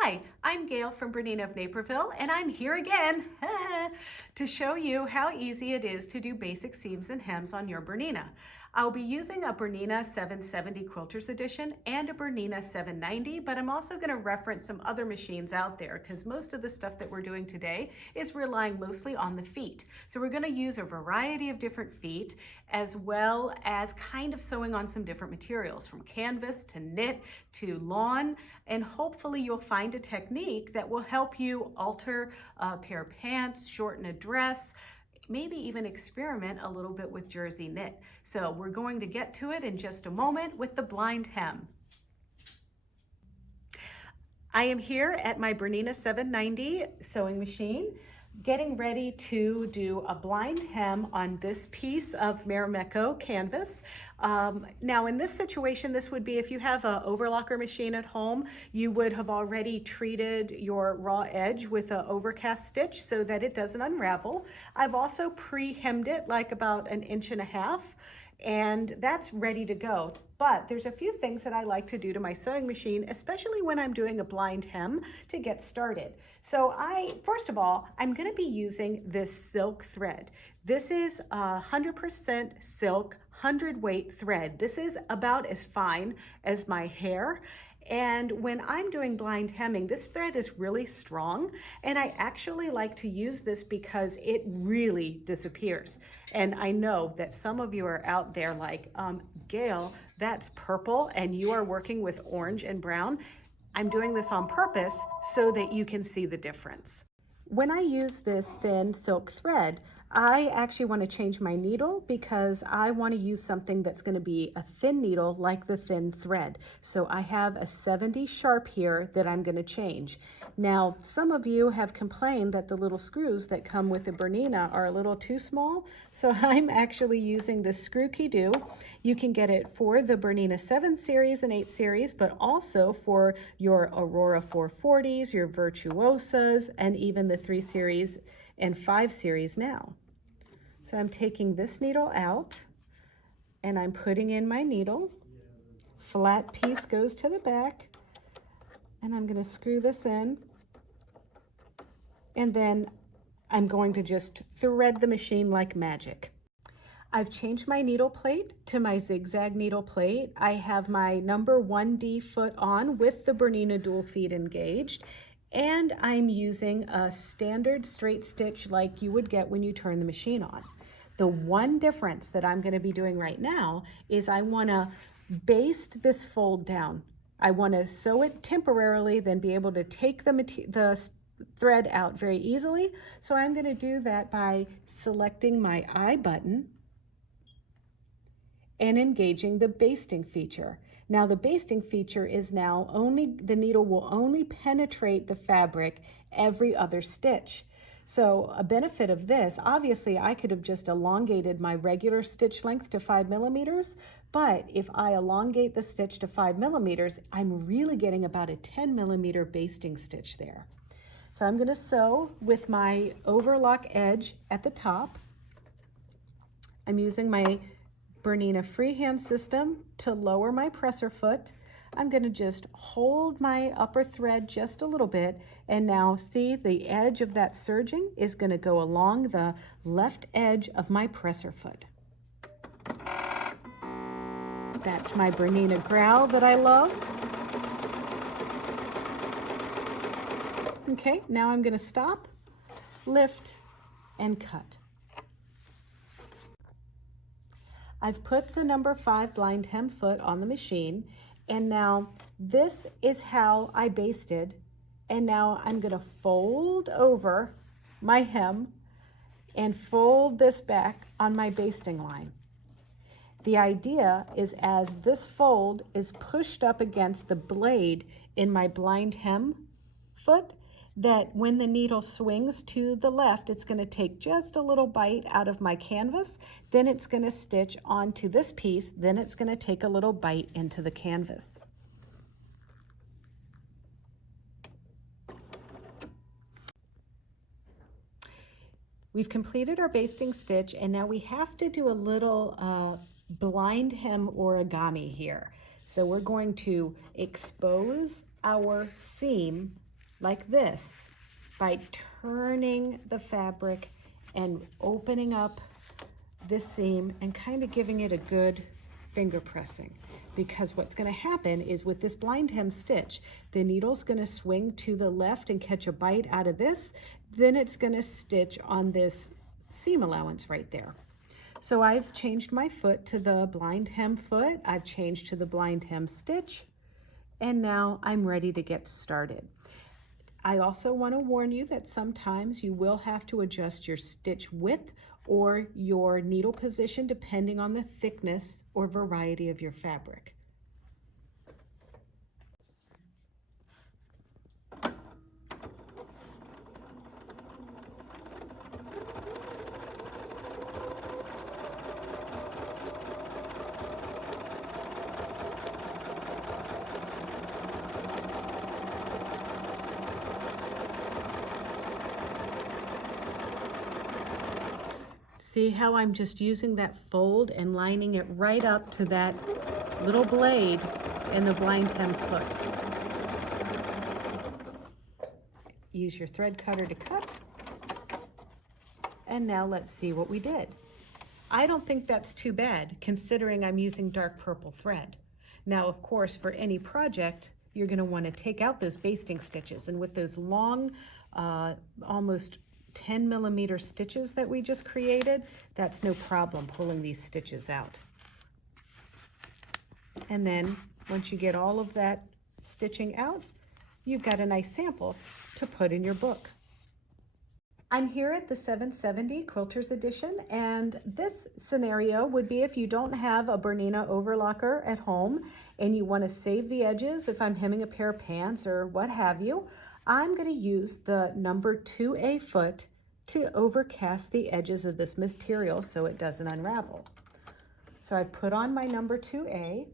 Hi, I'm Gayle from BERNINA of Naperville, and I'm here again to show you how easy it is to do basic seams and hems on your BERNINA. I'll be using a BERNINA 770 Quilters Edition and a BERNINA 790, but I'm also going to reference some other machines out there because most of the stuff that we're doing today is relying mostly on the feet. So we're going to use a variety of different feet as well as kind of sewing on some different materials from canvas to knit to lawn, and hopefully you'll find a technique that will help you alter a pair of pants, shorten a dress, maybe even experiment a little bit with jersey knit. So we're going to get to it in just a moment with the blind hem. I am here at my BERNINA 790 sewing machine, getting ready to do a blind hem on this piece of Marimekko canvas. Now in this situation, this would be if you have an overlocker machine at home, you would have already treated your raw edge with an overcast stitch so that it doesn't unravel. I've also pre-hemmed it like about 1.5 inches, and that's ready to go. But there's a few things that I like to do to my sewing machine, especially when I'm doing a blind hem to get started. So first of all, I'm gonna be using this silk thread. This is 100% silk, 100-weight thread. This is about as fine as my hair. And when I'm doing blind hemming, this thread is really strong, and I actually like to use this because it really disappears. And I know that some of you are out there like, Gayle, that's purple and you are working with orange and brown. I'm doing this on purpose so that you can see the difference. When I use this thin silk thread, I actually want to change my needle because I want to use something that's going to be a thin needle like the thin thread. So I have a 70 sharp here that I'm going to change. Now, some of you have complained that the little screws that come with the BERNINA are a little too small. So I'm actually using the screw key-do. You can get it for the BERNINA 7 series and 8 series, but also for your Aurora 440s, your Virtuosas, and even the 3 series and 5 series now. So I'm taking this needle out and I'm putting in my needle. Flat piece goes to the back, and I'm going to screw this in, and then I'm going to just thread the machine like magic. I've changed my needle plate to my zigzag needle plate. I have my number 1D foot on with the BERNINA dual feet engaged, and I'm using a standard straight stitch like you would get when you turn the machine on. The one difference that I'm going to be doing right now is I want to baste this fold down. I want to sew it temporarily, then be able to take the thread out very easily. So I'm going to do that by selecting my I button and engaging the basting feature. Now the basting feature is now the needle will only penetrate the fabric every other stitch. So a benefit of this, obviously I could have just elongated my regular stitch length to 5 millimeters, but if I elongate the stitch to 5 millimeters, I'm really getting about a 10 millimeter basting stitch there. So I'm going to sew with my overlock edge at the top. I'm using my BERNINA freehand system to lower my presser foot. I'm going to just hold my upper thread just a little bit, and now see the edge of that serging is going to go along the left edge of my presser foot. That's my BERNINA growl that I love. Okay, now I'm going to stop, lift, and cut. I've put the number 5 blind hem foot on the machine, and now this is how I basted, and now I'm going to fold over my hem and fold this back on my basting line. The idea is as this fold is pushed up against the blade in my blind hem foot, that when the needle swings to the left, it's going to take just a little bite out of my canvas, then it's going to stitch onto this piece, then it's going to take a little bite into the canvas. We've completed our basting stitch, and now we have to do a little blind hem origami here. So we're going to expose our seam like this by turning the fabric and opening up this seam and kind of giving it a good finger pressing. Because what's going to happen is with this blind hem stitch, the needle's going to swing to the left and catch a bite out of this. Then it's going to stitch on this seam allowance right there. So I've changed my foot to the blind hem foot. I've changed to the blind hem stitch. And now I'm ready to get started. I also want to warn you that sometimes you will have to adjust your stitch width or your needle position depending on the thickness or variety of your fabric. See how I'm just using that fold and lining it right up to that little blade in the blind hem foot. Use your thread cutter to cut. And now let's see what we did. I don't think that's too bad considering I'm using dark purple thread. Now, of course, for any project, you're going to want to take out those basting stitches, and with those long, almost 10 millimeter stitches that we just created, that's no problem pulling these stitches out. And then once you get all of that stitching out, you've got a nice sample to put in your book. I'm here at the 770 Quilters Edition, and this scenario would be if you don't have a Bernina overlocker at home and you want to save the edges if I'm hemming a pair of pants or what have you. I'm going to use the number 2A foot to overcast the edges of this material so it doesn't unravel. So I put on my number 2A,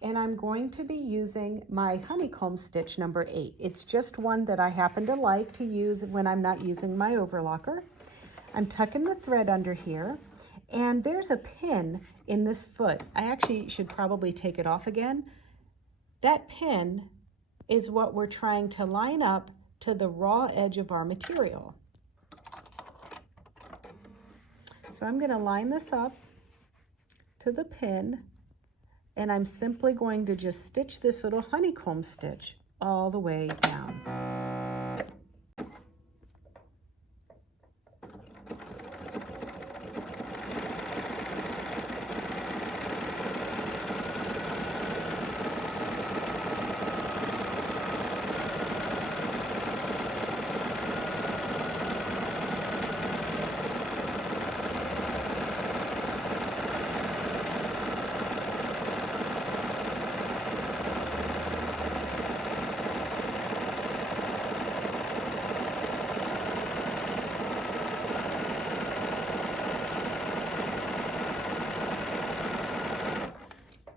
and I'm going to be using my honeycomb stitch number 8. It's just one that I happen to like to use when I'm not using my overlocker. I'm tucking the thread under here, and there's a pin in this foot. I actually should probably take it off again. That pin is what we're trying to line up to the raw edge of our material. So I'm going to line this up to the pin, and I'm simply going to just stitch this little honeycomb stitch all the way down.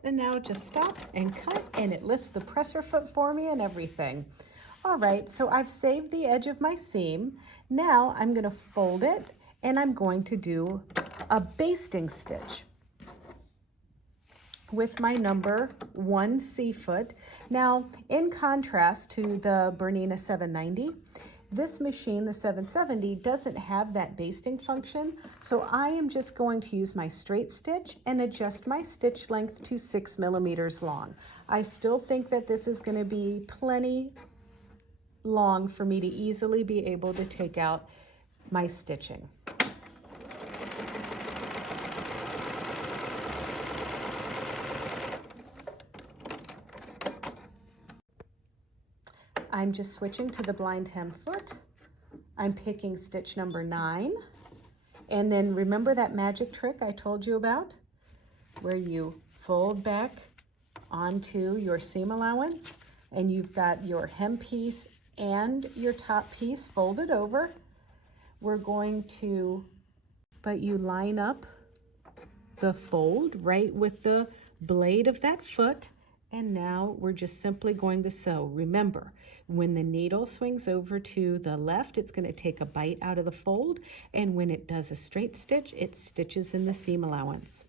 And now just stop and cut, and it lifts the presser foot for me and everything. All right, so I've saved the edge of my seam. Now I'm going to fold it, and I'm going to do a basting stitch with my number 1C foot. Now, in contrast to the Bernina 790, this machine, the 770, doesn't have that basting function, so I am just going to use my straight stitch and adjust my stitch length to 6 millimeters long. I still think that this is going to be plenty long for me to easily be able to take out my stitching. I'm just switching to the blind hem foot. I'm picking stitch number 9. And then remember that magic trick I told you about, where you fold back onto your seam allowance and you've got your hem piece and your top piece folded over. We're going to, but you line up the fold right with the blade of that foot, and now we're just simply going to sew. Remember, when the needle swings over to the left, it's going to take a bite out of the fold, and when it does a straight stitch, it stitches in the seam allowance.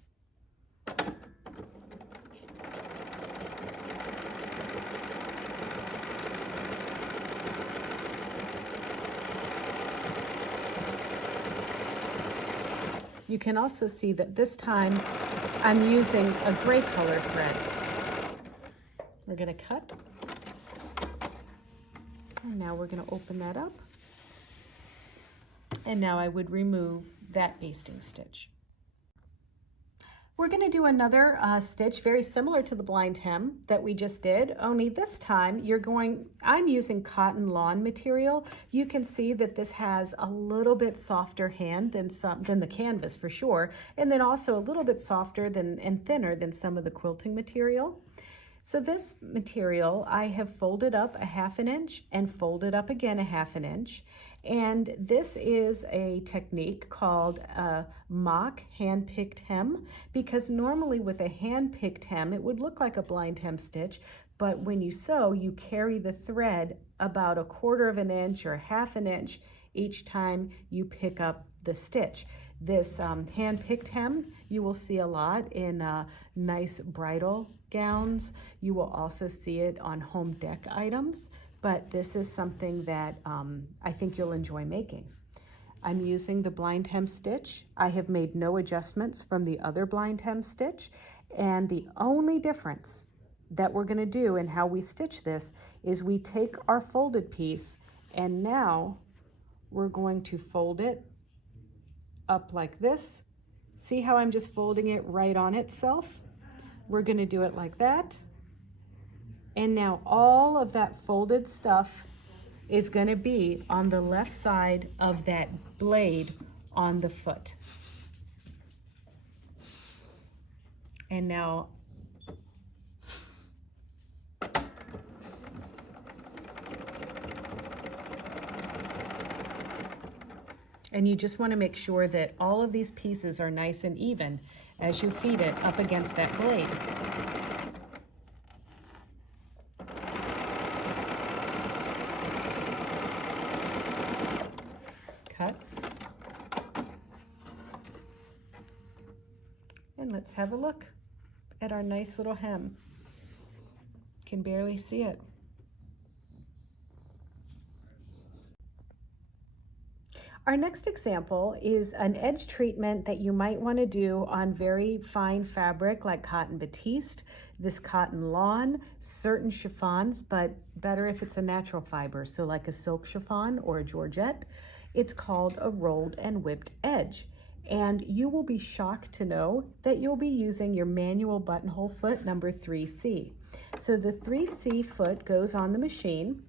You can also see that this time I'm using a gray color thread. We're going to cut. And now we're going to open that up. And now I would remove that basting stitch. We're going to do another stitch very similar to the blind hem that we just did, only this time I'm using cotton lawn material. You can see that this has a little bit softer hand than the canvas for sure, and then also a little bit softer and thinner than some of the quilting material. So this material I have folded up a 1/2 inch and folded up again a 1/2 inch. And this is a technique called a mock hand-picked hem, because normally with a hand-picked hem, it would look like a blind hem stitch, but when you sew, you carry the thread about 1/4 inch or 1/2 inch each time you pick up the stitch. This hand-picked hem, you will see a lot in nice bridal gowns. You will also see it on home deck items, but this is something that I think you'll enjoy making. I'm using the blind hem stitch. I have made no adjustments from the other blind hem stitch, and the only difference that we're going to do in how we stitch this is we take our folded piece, and now we're going to fold it up like this. See how I'm just folding it right on itself? We're going to do it like that. And now all of that folded stuff is going to be on the left side of that blade on the foot. And now and you just want to make sure that all of these pieces are nice and even as you feed it up against that blade. Cut. And let's have a look at our nice little hem. Can barely see it. Our next example is an edge treatment that you might want to do on very fine fabric like cotton batiste, this cotton lawn, certain chiffons, but better if it's a natural fiber, so like a silk chiffon or a georgette. It's called a rolled and whipped edge. And you will be shocked to know that you'll be using your manual buttonhole foot number 3C. So the 3C foot goes on the machine.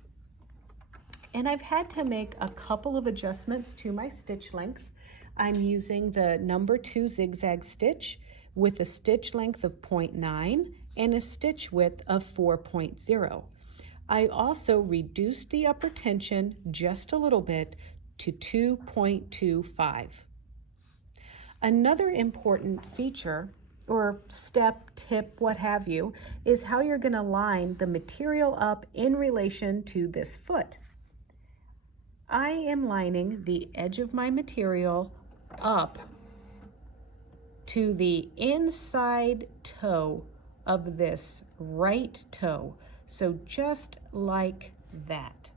And I've had to make a couple of adjustments to my stitch length. I'm using the number 2 zigzag stitch with a stitch length of 0.9 and a stitch width of 4.0. I also reduced the upper tension just a little bit to 2.25. Another important feature or step, tip, what have you, is how you're going to line the material up in relation to this foot. I am lining the edge of my material up to the inside toe of this right toe. So just like that.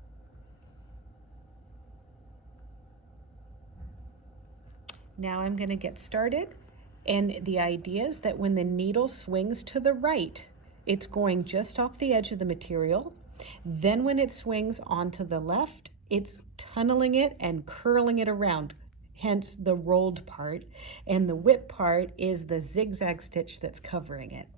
Now I'm going to get started, and the idea is that when the needle swings to the right, it's going just off the edge of the material. Then when it swings onto the left, it's tunneling it and curling it around, hence the rolled part, and the whip part is the zigzag stitch that's covering it.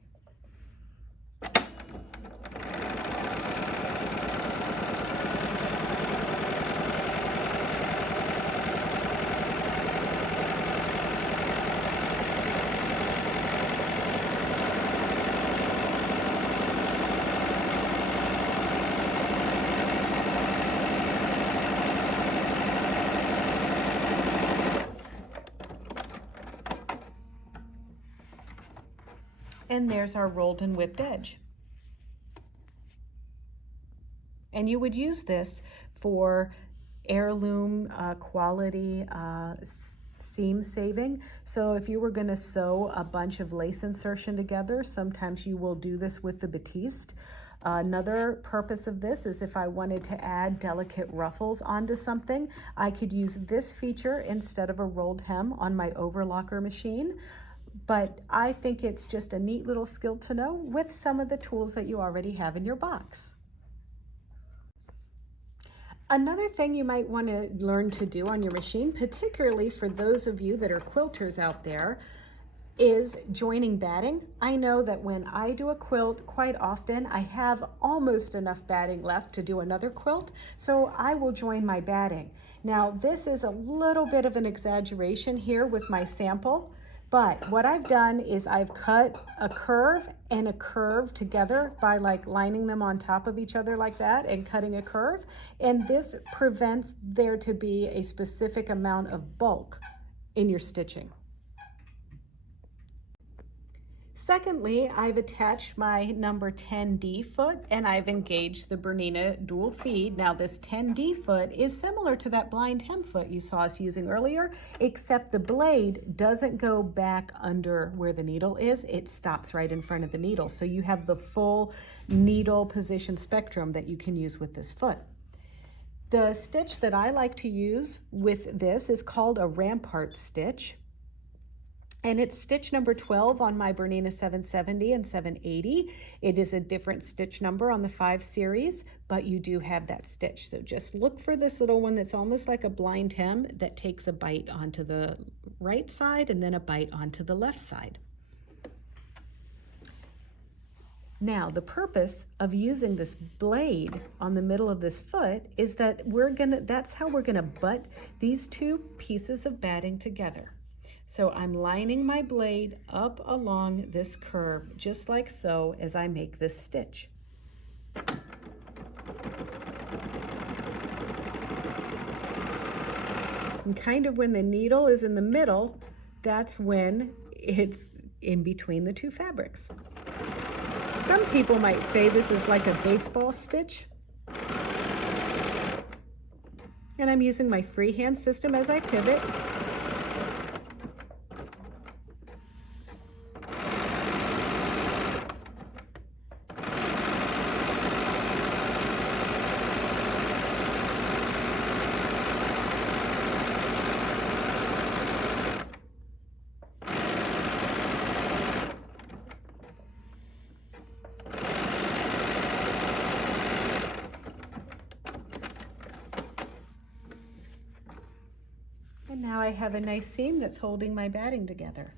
And there's our rolled and whipped edge. And you would use this for heirloom quality seam saving. So if you were going to sew a bunch of lace insertion together, sometimes you will do this with the batiste. Another purpose of this is if I wanted to add delicate ruffles onto something, I could use this feature instead of a rolled hem on my overlocker machine. But I think it's just a neat little skill to know with some of the tools that you already have in your box. Another thing you might want to learn to do on your machine, particularly for those of you that are quilters out there, is joining batting. I know that when I do a quilt, quite often I have almost enough batting left to do another quilt, so I will join my batting. Now, this is a little bit of an exaggeration here with my sample, but what I've done is I've cut a curve and a curve together by like lining them on top of each other like that and cutting a curve. And this prevents there to be a specific amount of bulk in your stitching. Secondly, I've attached my number 10D foot and I've engaged the Bernina dual feed. Now this 10D foot is similar to that blind hem foot you saw us using earlier, except the blade doesn't go back under where the needle is. It stops right in front of the needle. So you have the full needle position spectrum that you can use with this foot. The stitch that I like to use with this is called a rampart stitch. And it's stitch number 12 on my Bernina 770 and 780. It is a different stitch number on the 5 series, but you do have that stitch. So just look for this little one that's almost like a blind hem that takes a bite onto the right side and then a bite onto the left side. Now, the purpose of using this blade on the middle of this foot is that that's how we're gonna butt these two pieces of batting together. So I'm lining my blade up along this curve, just like so, as I make this stitch. And kind of when the needle is in the middle, that's when it's in between the two fabrics. Some people might say this is like a baseball stitch. And I'm using my freehand system as I pivot. And now I have a nice seam that's holding my batting together.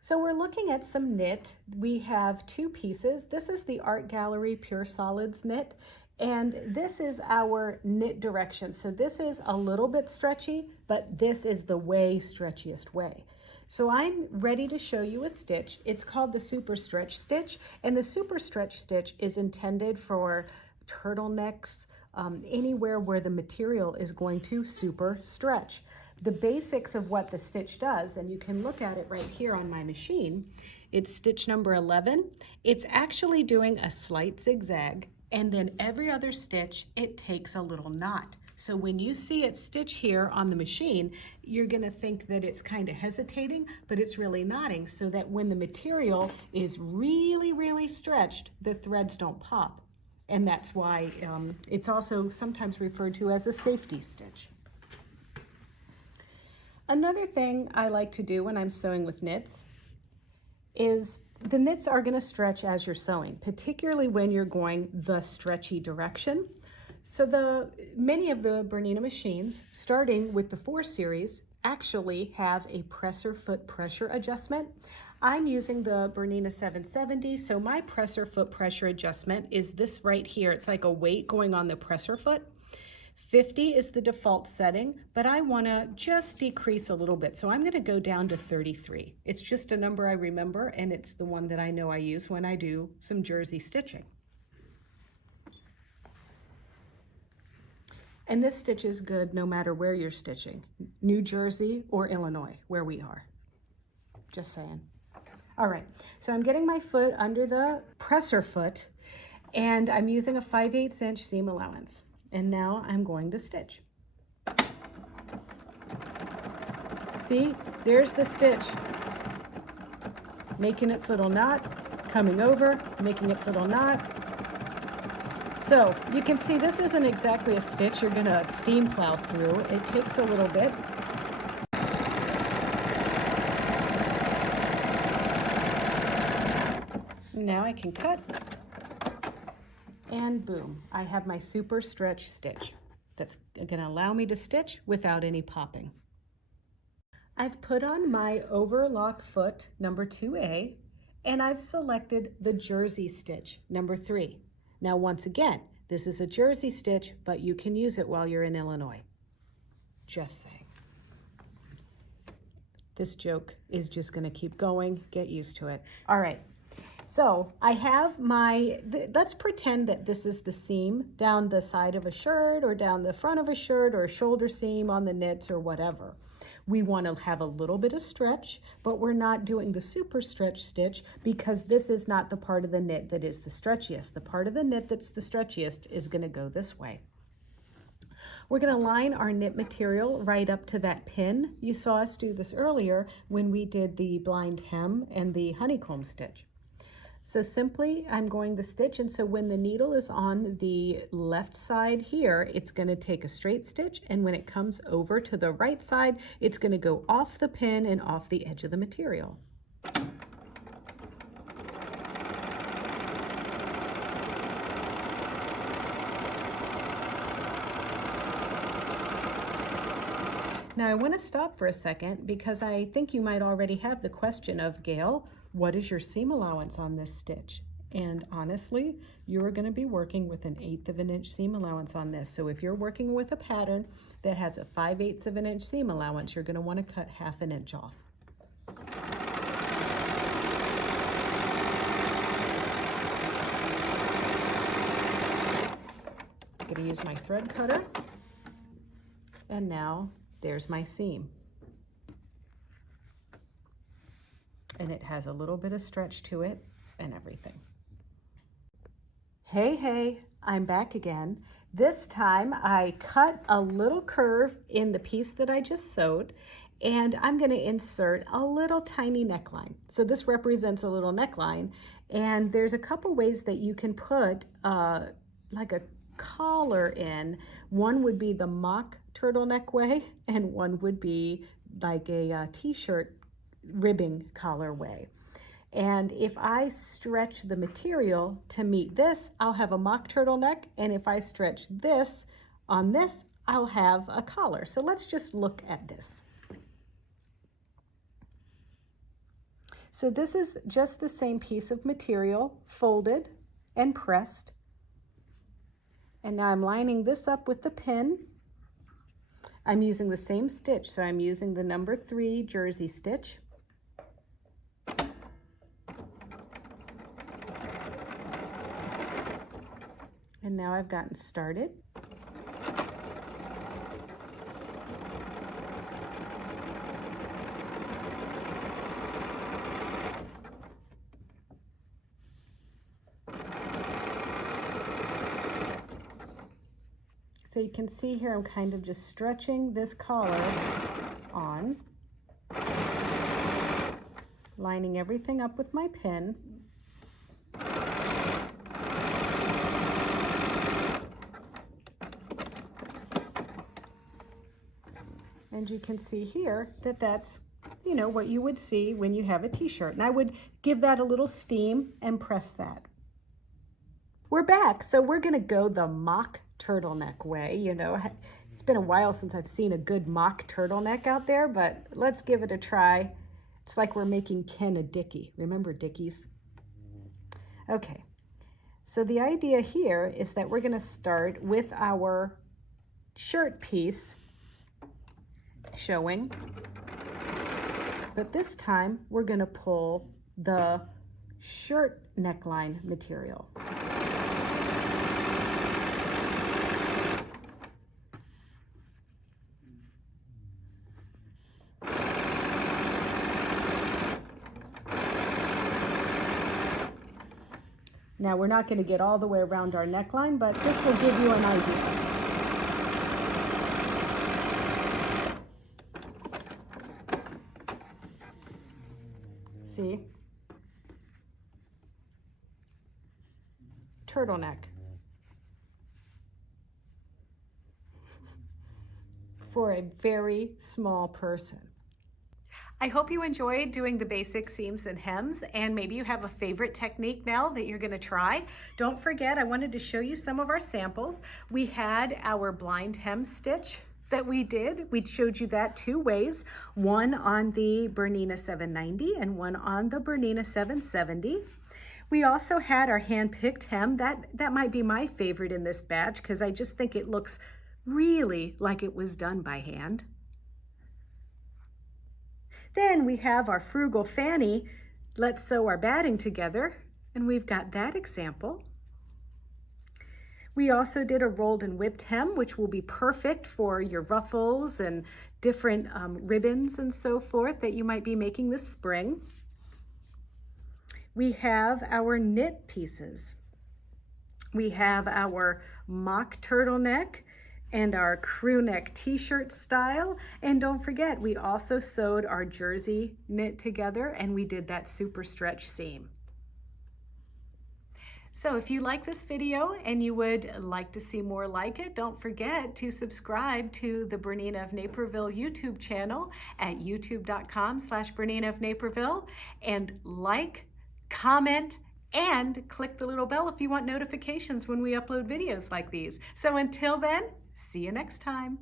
So we're looking at some knit. We have two pieces. This is the Art Gallery Pure Solids knit, and this is our knit direction. So this is a little bit stretchy, but this is the way stretchiest way. So I'm ready to show you a stitch. It's called the Super Stretch Stitch, and the Super Stretch Stitch is intended for turtlenecks, anywhere where the material is going to super stretch. The basics of what the stitch does, and you can look at it right here on my machine, it's stitch number 11. It's actually doing a slight zigzag, and then every other stitch, it takes a little knot. So when you see it stitch here on the machine, you're gonna think that it's kind of hesitating, but it's really knotting so that when the material is really, really stretched, the threads don't pop. And that's why it's also sometimes referred to as a safety stitch. Another thing I like to do when I'm sewing with knits is the knits are gonna stretch as you're sewing, particularly when you're going the stretchy direction. So many of the Bernina machines, starting with the 4 series, actually have a presser foot pressure adjustment. I'm using the Bernina 770, so my presser foot pressure adjustment is this right here. It's like a weight going on the presser foot. 50 is the default setting, but I wanna just decrease a little bit. So I'm gonna go down to 33. It's just a number I remember, and it's the one that I know I use when I do some jersey stitching. And this stitch is good no matter where you're stitching, New Jersey or Illinois, where we are. Just saying. All right, so I'm getting my foot under the presser foot, and I'm using a 5/8 inch seam allowance. And now I'm going to stitch. See, there's the stitch, making its little knot, coming over, making its little knot. So you can see this isn't exactly a stitch you're gonna steam plow through. It takes a little bit. Now I can cut, and boom, I have my super stretch stitch that's gonna allow me to stitch without any popping. I've put on my overlock foot number 2A, and I've selected the jersey stitch number 3. Now once again, this is a jersey stitch, but you can use it while you're in Illinois. Just saying. This joke is just gonna keep going, get used to it. All right. So I have my, let's pretend that this is the seam down the side of a shirt or down the front of a shirt or a shoulder seam on the knits or whatever. We want to have a little bit of stretch, but we're not doing the super stretch stitch because this is not the part of the knit that is the stretchiest. The part of the knit that's the stretchiest is going to go this way. We're going to line our knit material right up to that pin. You saw us do this earlier when we did the blind hem and the honeycomb stitch. So simply I'm going to stitch, and so when the needle is on the left side here, it's going to take a straight stitch, and when it comes over to the right side, it's going to go off the pin and off the edge of the material. Now I want to stop for a second because I think you might already have the question of, Gayle, what is your seam allowance on this stitch? And honestly, you are going to be working with 1/8 of an inch seam allowance on this. So if you're working with a pattern that has a 5/8 of an inch seam allowance, you're going to want to cut 1/2 inch off. I'm going to use my thread cutter, and now there's my seam. And it has a little bit of stretch to it and everything. Hey, I'm back again. This time I cut a little curve in the piece that I just sewed, and I'm going to insert a little tiny neckline. So this represents a little neckline, and there's a couple ways that you can put like a collar in. One would be the mock turtleneck way, and one would be like a t-shirt ribbing collar way. And if I stretch the material to meet this, I'll have a mock turtleneck, and if I stretch this on this, I'll have a collar. So let's just look at this. So this is just the same piece of material, folded and pressed. And now I'm lining this up with the pin. I'm using the same stitch, so I'm using the number 3 jersey stitch. And now I've gotten started. So you can see here I'm kind of just stretching this collar on, lining everything up with my pin. And you can see here that that's, you know, what you would see when you have a t-shirt. And I would give that a little steam and press that. We're back, so we're gonna go the mock turtleneck way. You know, it's been a while since I've seen a good mock turtleneck out there, but let's give it a try. It's like we're making Ken a Dickie. Remember Dickies? Okay, so the idea here is that we're gonna start with our shirt piece showing, but this time we're going to pull the shirt neckline material. Now we're not going to get all the way around our neckline, but this will give you an idea. See? turtleneck for a very small person. I hope you enjoyed doing the basic seams and hems, and maybe you have a favorite technique now that you're going to try. Don't forget, I wanted to show you some of our samples. We had our blind hem stitch that we did. We showed you that two ways, one on the Bernina 790 and one on the Bernina 770. We also had our hand-picked hem. That might be my favorite in this batch because I just think it looks really like it was done by hand. Then we have our frugal fanny, let's sew our batting together, and we've got that example. We also did a rolled and whipped hem, which will be perfect for your ruffles and different ribbons and so forth that you might be making this spring. We have our knit pieces. We have our mock turtleneck and our crew neck t-shirt style. And don't forget, we also sewed our jersey knit together and we did that super stretch seam. So if you like this video and you would like to see more like it, don't forget to subscribe to the Bernina of Naperville YouTube channel at youtube.com/Bernina of Naperville, and like, comment, and click the little bell if you want notifications when we upload videos like these. So until then, see you next time.